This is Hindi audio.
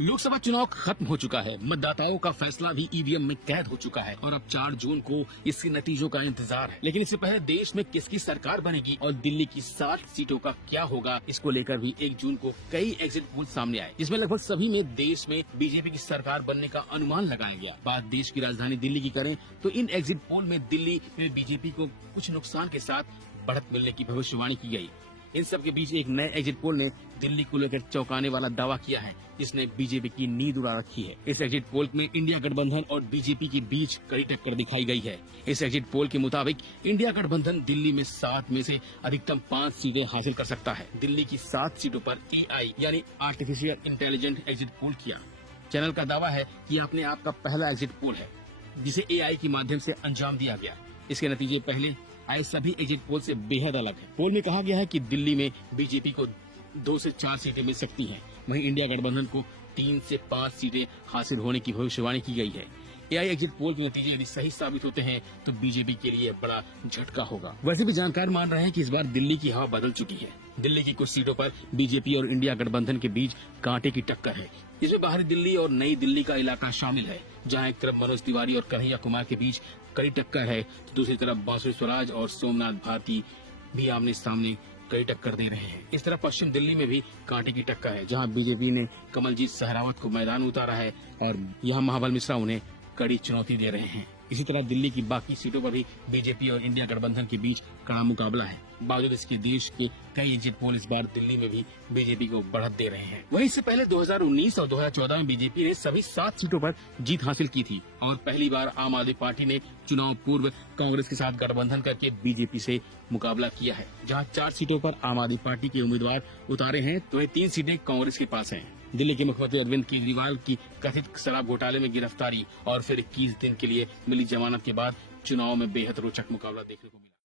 लोकसभा चुनाव खत्म हो चुका है। मतदाताओं का फैसला भी ईवीएम में कैद हो चुका है और अब 4 जून को इसके नतीजों का इंतजार है। लेकिन इससे पहले देश में किसकी सरकार बनेगी और दिल्ली की 60 सीटों का क्या होगा, इसको लेकर भी 1 जून को कई एग्जिट पोल सामने आए, जिसमें लगभग सभी में देश में बीजेपी की सरकार बनने का अनुमान लगाया गया। बात देश की राजधानी दिल्ली की करें तो इन एग्जिट पोल में दिल्ली में बीजेपी को कुछ नुकसान के साथ बढ़त मिलने की भविष्यवाणी की गई। इन सब के बीच एक नए एग्जिट पोल ने दिल्ली को लेकर चौंकाने वाला दावा किया है, जिसने बीजेपी की नींद उड़ा रखी है। इस एग्जिट पोल में इंडिया गठबंधन और बीजेपी के बीच कड़ी टक्कर दिखाई गई है। इस एग्जिट पोल के मुताबिक इंडिया गठबंधन दिल्ली में 7 में से अधिकतम 5 सीटें हासिल कर सकता है। दिल्ली की 7 सीटों पर AI यानी आर्टिफिशियल इंटेलिजेंट एग्जिट पोल किया। चैनल का दावा है कि अपने आप का पहला एग्जिट पोल है, जिसे AI के माध्यम से अंजाम दिया गया। इसके नतीजे पहले आए सभी एग्जिट पोल से बेहद अलग है। पोल में कहा गया है कि दिल्ली में बीजेपी को 2 से 4 सीटें मिल सकती हैं, वहीं इंडिया गठबंधन को 3 से 5 सीटें हासिल होने की भविष्यवाणी की गई है। AI एग्जिट पोल के नतीजे यदि सही साबित होते हैं तो बीजेपी के लिए बड़ा झटका होगा। वैसे भी जानकार मान रहे हैं कि इस बार दिल्ली की हवा बदल चुकी है। दिल्ली की कुछ सीटों पर बीजेपी और इंडिया गठबंधन के बीच कांटे की टक्कर है। इसमें बाहरी दिल्ली और नई दिल्ली का इलाका शामिल है, जहां एक तरफ मनोज तिवारी और कन्हैया कुमार के बीच कड़ी टक्कर है, तो दूसरी तरफ बांसुरी स्वराज और सोमनाथ भारती भी आमने सामने कड़ी टक्कर दे रहे हैं। इस तरह पश्चिम दिल्ली में भी कांटे की टक्कर है, जहां बीजेपी ने कमलजीत सहरावत को मैदान उतारा है और यहां महाबल मिश्रा उन्हें कड़ी चुनौती दे रहे हैं। इसी तरह दिल्ली की बाकी सीटों पर भी बीजेपी और इंडिया गठबंधन के बीच कड़ा मुकाबला है। बावजूद इसके देश के कई एग्जिट पोल इस बार दिल्ली में भी बीजेपी को बढ़त दे रहे हैं। वहीं इससे पहले 2019 और 2014 में बीजेपी ने सभी 7 सीटों पर जीत हासिल की थी और पहली बार आम आदमी पार्टी ने चुनाव पूर्व कांग्रेस के साथ गठबंधन करके बीजेपी से मुकाबला किया है। जहां 4 सीटों पर आम आदमी पार्टी के उम्मीदवार उतारे हैं, तो 3 सीटें कांग्रेस के पास हैं। दिल्ली के मुख्यमंत्री अरविंद केजरीवाल की कथित शराब घोटाले में गिरफ्तारी और फिर 21 दिन के लिए मिली जमानत के बाद चुनाव में बेहद रोचक मुकाबला देखने को मिला।